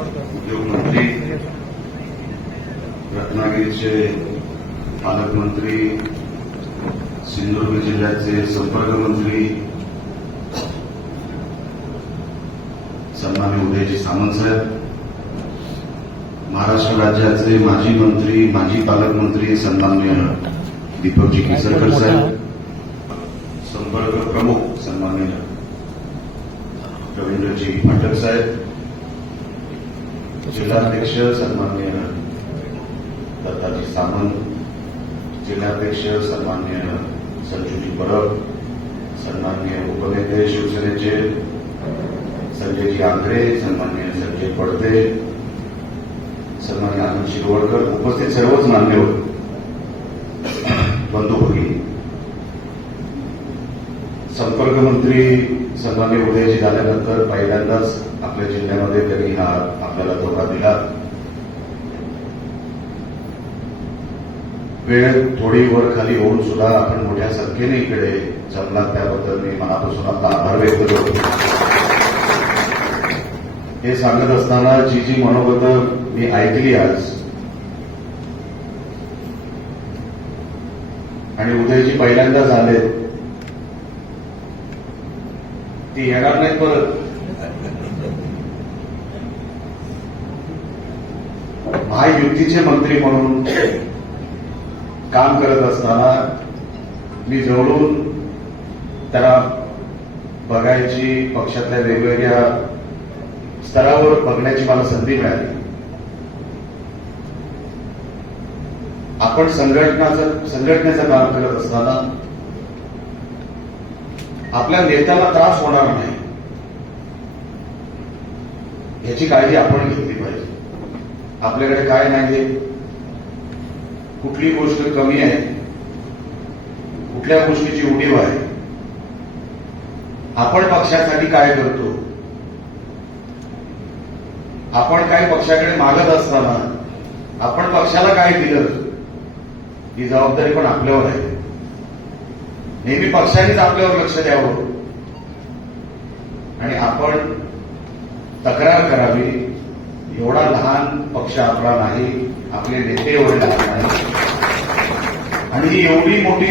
उद्योगमंत्री रत्नागिरीचे पालकमंत्री सिंधुदुर्ग जिल्ह्याचे संपर्कमंत्री सन्मान्य उदयजी सामंत साहेब महाराष्ट्र राज्याचे माजी मंत्री माजी पालकमंत्री सन्मान्य दीपकजी केसरकर साहेब संपर्क प्रमुख सन्मान्य रवींद्रजी फाटक साहेब जिल्हाध्यक्ष सन्मान्य दत्ताजी सामंत जिल्हाध्यक्ष सन्मान्य संजूजी परब सन्मान्य उपनेते शिवसेनेचे संजयजी आंध्रे सन्मान्य संजय पडते सन्मान्य आनंद शिरवडकर उपस्थित सर्वच मान्यवर बंधू भगिनी संपर्कमंत्री सन्मान्य उदयजी झाल्यानंतर पहिल्यांदाच आपल्या जिल्ह्यामध्ये त्यांनी हा आपल्याला दौरा दिला. वेळ थोडी वर खाली होऊन सुद्धा आपण मोठ्या संख्येने इकडे जमलात त्याबद्दल मी मनापासून आपला आभार व्यक्त करतो. हे सांगत असताना जी जी मनोगत मी ऐकली आज. आणि उदयजी पहिल्यांदाच आले ती येणार नाहीत परत. महायुतीचे मंत्री म्हणून काम करत असताना मी जवळून त्याला बघायची पक्षातल्या वेगवेगळ्या स्तरावर बघण्याची मला संधी मिळाली. आपण संघटनाचं संघटनेचं काम करत असताना आपल्या नेत्याला त्रास होणार नाही. याची काळजी आपण घेतली पाहिजे. आपल्याकडे काय नाही कुठली गोष्ट कमी आहे. कुठल्या गोष्टीची उणीव आहे. आपण पक्षासाठी काय करतो? आपण काय पक्षाकडे मागत असताना आपण पक्षाला काय दिलं? ही जबाबदारी पण आपल्यावर आहे. नेहमी पक्षानेच आपल्यावर लक्ष द्यावं. आणि आपण तक्रार करावी एवढा लहान पक्ष आपला नाही आपले नेते एवढे लहान नाही आणि ही एवढी मोठी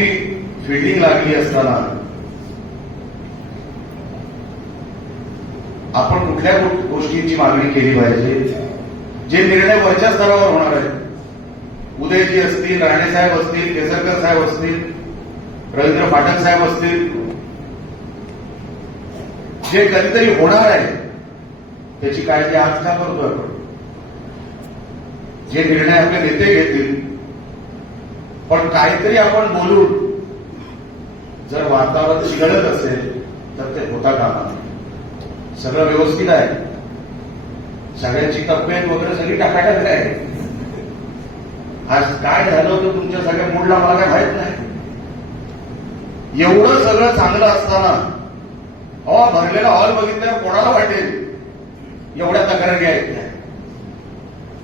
फिल्डिंग लागली असताना आपण कुठल्या गोष्टींची मागणी केली पाहिजे? जे निर्णय वरच्या स्तरावर होणार आहेत. उदयजी असतील राणेसाहेब असतील केसरकर साहेब असतील रवींद्र पाठक साहेब असतील. जे कधीतरी होणार आहे त्याची काळजी आज का करतोय आपण जे निर्णय आपले नेते घेतील पण काहीतरी आपण बोलून जर वातावरण चिघळत असेल तर ते होता कामा सगळं व्यवस्थित आहे. सगळ्यांची तब्येत वगैरे सगळी टाकाटाक आहे. आज काय झालं होतं तुमच्या सगळ्या मूडला मला काय माहीत नाही. एवढं सगळं चांगलं असताना अहो भरलेला हॉल बघितल्यावर कोणाला वाटेल? एवढ्या तक्रारी आहेत.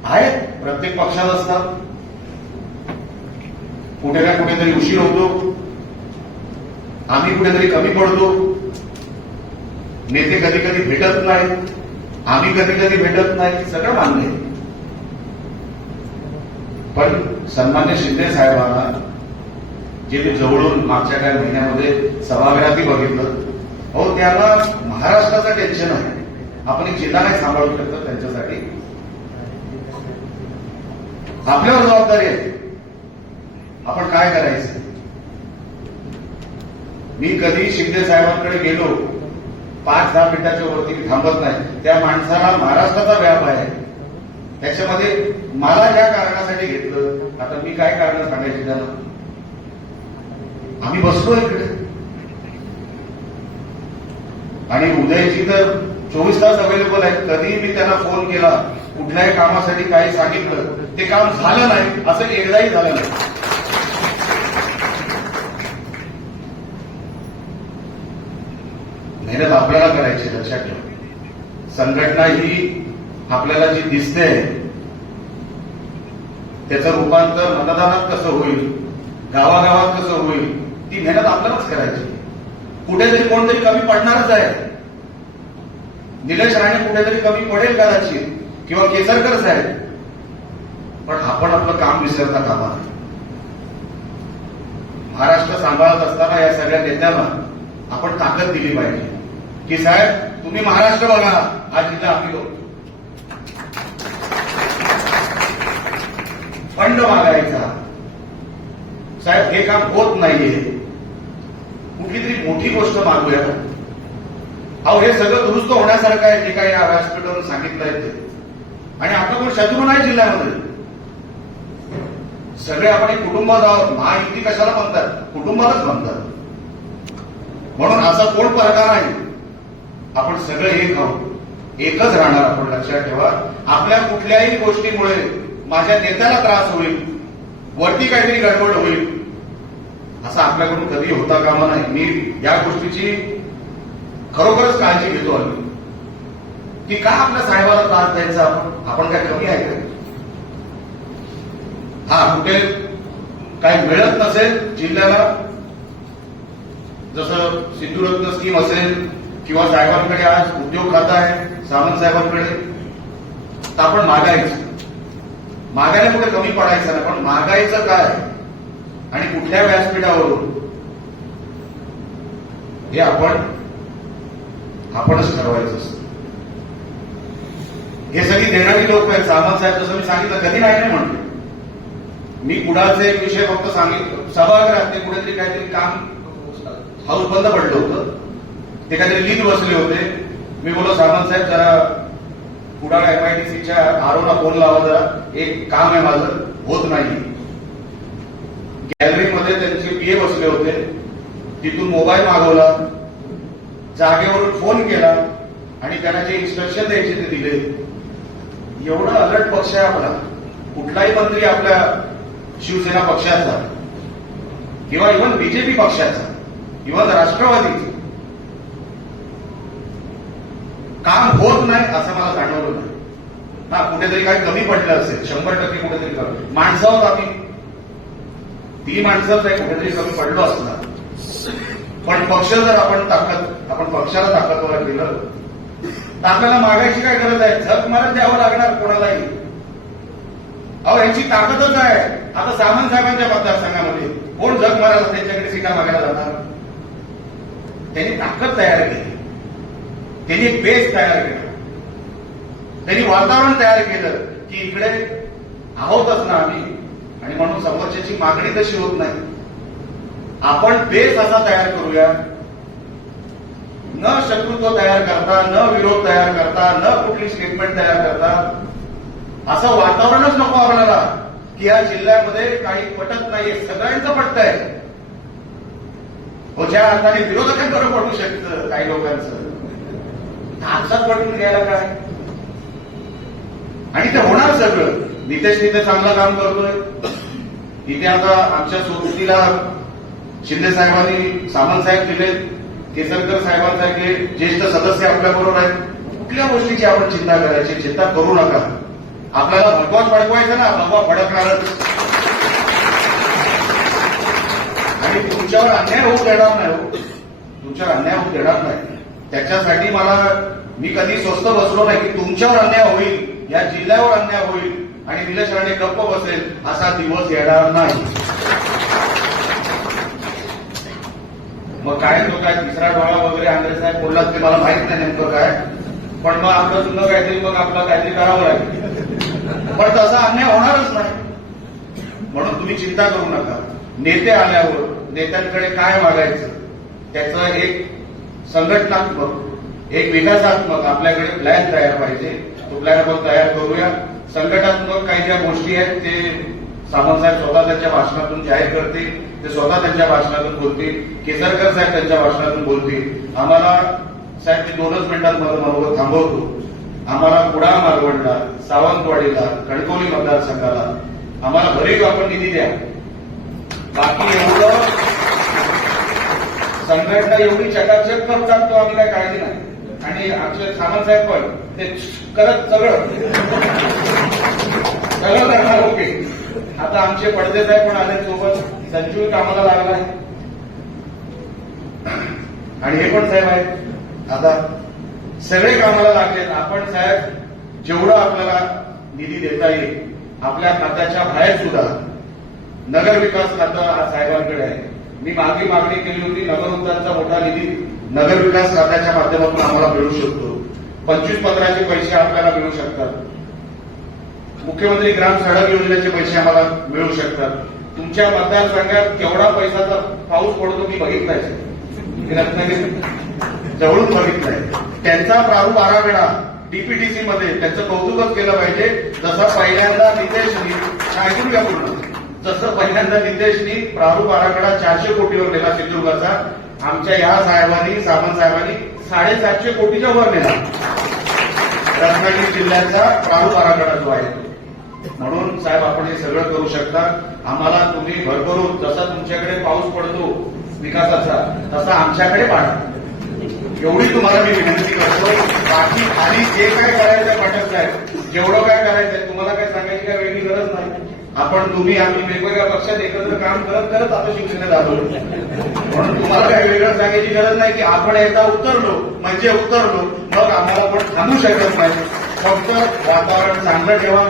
आहेत. प्रत्येक पक्षात असतात. कुठे ना कुठेतरी उशीर होतो. आम्ही कुठेतरी कमी पडतो. नेते कधी कधी भेटत नाहीत. आम्ही कधी कधी भेटत नाही सगळं मान्य पण सन्मान्य शिंदे साहेबांना जे मी जवळून मागच्या काही महिन्यामध्ये सभागृहातही बघितलं. अहो त्याला महाराष्ट्राचं टेन्शन आहे. आपण एक जिल्हा नाही सांभाळू शकतो त्यांच्यासाठी. आपल्यावर जबाबदारी आहे. आपण काय करायचं? मी कधी शिंदे साहेबांकडे गेलो पाच दहा मिनिटाच्या वरती मी थांबत नाही. त्या माणसाला महाराष्ट्राचा व्याप आहे. त्याच्यामध्ये मला ज्या कारणासाठी घेतलं आता मी काय कारण सांगायची त्याला? आम्ही बसलो इकडे. आणि उदयची तर चोवीस तास अवेलेबल आहेत कधीही मी त्यांना फोन केला कुठल्याही कामासाठी काही सांगितलं ते काम झालं नाही. असं एकदाही झालं नाही. मेहनत आपल्याला करायची लक्षात ठेवा. संघटना ही आपल्याला जी दिसते त्याचं रूपांतर मतदानात कसं होईल गावागावात कसं होईल ती मेहनत आपल्यालाच करायची. कुठेतरी कोणतरी कमी पडणारच आहे. निलेश राणे कुठेतरी कमी पडेल कदाचित किंवा केसरकर साहेब. पण आपण आपलं काम विसरता कामा नये महाराष्ट्र सांभाळत असताना या सगळ्या नेत्यांना आपण ताकद दिली पाहिजे. की साहेब तुम्ही महाराष्ट्र बघा. आज तिथं आम्ही लोक फंड मागायचा. साहेब हे काम होत नाहीये. कुठलीतरी मोठी गोष्ट मागूया. अहो हे सगळं दुरुस्त होण्यासारखं आहे जे काही या व्यासपीठावरून सांगितलंय ते. आणि आता कोण शत्रू नाही जिल्ह्यामध्ये? सगळे आपण एक कुटुंबात आहोत. महायुती कशाला म्हणतात? कुटुंबालाच म्हणतात. म्हणून असा कोण प्रकार नाही आपण सगळे एक आहोत. एकच राहणार आपण लक्षात ठेवा. आपल्या कुठल्याही गोष्टीमुळे माझ्या नेत्याला त्रास होईल. वरती काहीतरी गडबड होईल. असा आपल्याकडून कधी होता कामा नाही. मी या गोष्टीची खरोखरच काळजी घेतो आम्ही. की का आपल्या साहेबाला त्रास द्यायचा? आपण आपण काय कमी आहे का? हा कुठे काही मिळत नसेल जिल्ह्याला जसं सिंधुरत्न स्कीम असेल किंवा साहेबांकडे आज उद्योग खाता आहे सावंत साहेबांकडे तर आपण मागायचं मागायला कुठे कमी पडायचं ना पण मागायचं काय? आणि कुठल्या व्यासपीठावरून? हे आपण आपणच ठरवायचं असतं. हे सगळी देणारी लोक आहेत. सावंत साहेब जसं मी सांगितलं कधी नाही नाही म्हणतो मी कुणाचे एक विषय फक्त सांगितलं. सभागृहात ते कुठेतरी काहीतरी काम हाऊस बंद पडलं होतं. ते काहीतरी लीड बसले होते. मी बोललो सावंत साहेब जरा कुडाळ एमआयडीसीच्या आरोला फोन लावा जरा. एक काम आहे माझं. होत नाही. गॅलरीमध्ये त्यांचे पीए बसले होते. तिथून मोबाईल मागवला. जागेवरून फोन केला आणि त्यांना जे इन्स्ट्रक्शन द्यायचे ते दिले. एवढा अलर्ट पक्ष आहे आपला. कुठलाही मंत्री आपल्या शिवसेना पक्षाचा किंवा इव्हन बीजेपी पक्षाचा इव्हन राष्ट्रवादीचा. काम होत नाही असं मला जाणवलं नाही. हा कुठेतरी काही कमी पडलं असेल शंभर टक्के कुठेतरी कमी. माणसं आहोत आम्ही ती माणसं आहे कुठेतरी कमी पडलो असणार पण पक्ष जर आपण ताकद आपण पक्षाला ताकदवर केलं तर आपल्याला मागायची काय गरज आहे? झक मारत द्यावं लागणार कोणालाही. अहो यांची ताकदच आहे. आता सामंत साहेबांच्या मतदारसंघामध्ये कोण जग मारायला त्यांच्याकडे सीटा मागायला जाणार? त्यांनी ताकद तयार केली. त्यांनी एक बेस तयार केला. त्यांनी वातावरण तयार केलं की इकडे आहोतच ना आम्ही. आणि म्हणून समोरच्याची मागणी तशी होत नाही. आपण बेस असा तयार करूया. न शत्रुत्व तयार करता न विरोध तयार करता न कुठली स्टेटमेंट तयार करता असं वातावरणच नको आपल्याला की या जिल्ह्यामध्ये काही पटत नाहीये. सगळ्यांचं आहे हो ज्या अर्थाने विरोधकांकडे पडू शकतं काही लोकांचं. हातात पटवून घ्यायला काय? आणि ते होणार सगळं. नितेश तिथे चांगलं काम करतोय. इथे आता आमच्या सोबतीला शिंदे साहेबांनी सामंत साहेब दिले केसरकर साहेबांसारखे ज्येष्ठ सदस्य आपल्या बरोबर आहेत. कुठल्या गोष्टीची आपण चिंता करायची? चिंता करू नका. आपल्याला भगवान फडकवायचं ना भगवा फडकणारच आणि तुमच्यावर अन्याय होऊ देणार नाही हो. तुमच्यावर अन्याय होऊ देणार नाही. त्याच्यासाठी मला मी कधी स्वस्त बसलो नाही की तुमच्यावर अन्याय होईल या जिल्ह्यावर अन्याय होईल. आणि विलक्षणाने गप्प बसेल असा दिवस येणार नाही. मग काय तो काय तिसरा डोळा वगैरे आंध्रे साहेब बोललात ते मला माहीत नाही नेमकं काय. पण मग आपलं जुनं काहीतरी मग आपलं काहीतरी करावं लागेल. पण तसा अन्याय होणारच नाही. म्हणून तुम्ही चिंता करू नका. नेते आल्यावर नेत्यांकडे काय मागायचं त्याचं एक संघटनात्मक एक विकासात्मक आपल्याकडे प्लॅन तयार पाहिजे. तो प्लॅन आपण तयार करूया. संघटनात्मक काही ज्या गोष्टी आहेत ते सामंत साहेब स्वतः त्यांच्या भाषणातून जाहीर करतील ते स्वतः त्यांच्या भाषणातून बोलतील केसरकर साहेब त्यांच्या भाषणातून बोलतील. आम्हाला साहेब मी दोनच मिनिटात माझं मनोगत थांबवतो. आम्हाला कुडाळ मालवणला सावंतवाडीला कणकवली मतदारसंघाला आम्हाला भरीव आपण निधी द्या. बाकी एवढं संघटना एवढी चकाचक करून टाकतो आम्ही काय काळजी नाही. आणि आमचे सामंत साहेब पण ते करत सगळं. सगळं करणार ओके. आता आमचे पडदे साहेब पण आले सोबत. संजीव कामाला लागलाय आणि हे पण साहेब आहेत. आता सगळे कामाला लागलेत आपण साहेब जेवढं आपल्याला निधी देता येईल आपल्या खात्याच्या बाहेर सुद्धा नगर विकास खातं आज साहेबांकडे आहे. मी मागे मागणी केली होती नगरोत्थानचा मोठा निधी नगर विकास खात्याच्या माध्यमातून आम्हाला मिळू शकतो. पंचवीस पंधराचे पैसे आपल्याला मिळू शकतात. मुख्यमंत्री ग्राम सडक योजनेचे पैसे आम्हाला मिळू शकतात. तुमच्या मतदारसंघात केवढा पैशाचा पाऊस पडतो मी बघितलाय. रत्नागिरी जवळून बघितलाय. त्यांचा प्रारूप आराखडा डीपीटीसी मध्ये त्यांचं कौतुकच केलं पाहिजे. जसं पहिल्यांदा नितेशनी ऐकून पूर्ण. जसं पहिल्यांदा नितेशनी प्रारूप आराखडा चारशे कोटीवर नेला सिंधुदुर्गाचा आमच्या या साहेबांनी सावंत साहेबांनी साडेसातशे कोटीच्या वर नेला. रत्नागिरी जिल्ह्याचा प्रारूप आराखडा जो आहे. म्हणून साहेब आपण हे सगळं करू शकता. आम्हाला तुम्ही भरभरून जसा तुमच्याकडे पाऊस पडतो विकासाचा तसा आमच्याकडे पाडा. एवढी तुम्हाला मी विनंती करतो. बाकी खाली जे काय करायचं पटत आहे जेवढं काय करायचंय तुम्हाला काय सांगायची काय वेगळी गरज नाही. आपण तुम्ही आम्ही वेगवेगळ्या पक्षात एकत्र काम करत करत आता शिवसेनेत आलो. म्हणून तुम्हाला काही वेगळं सांगायची गरज नाही की आपण एकदा उतरलो म्हणजे उतरलो मग आम्हाला पण थांबू शकत नाही. फक्त वातावरण चांगलं ठेवा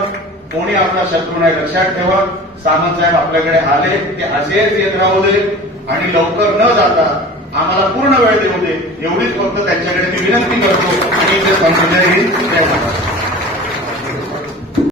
कोणी आपला शत्रू नाही लक्षात ठेवा. सामंत साहेब आपल्याकडे आले ते असेच येत राहू दे आणि लवकर न जाता आम्हाला पूर्ण वेळ देऊ दे. एवढीच फक्त त्यांच्याकडे मी विनंती करतो. आणि ते संपले येईल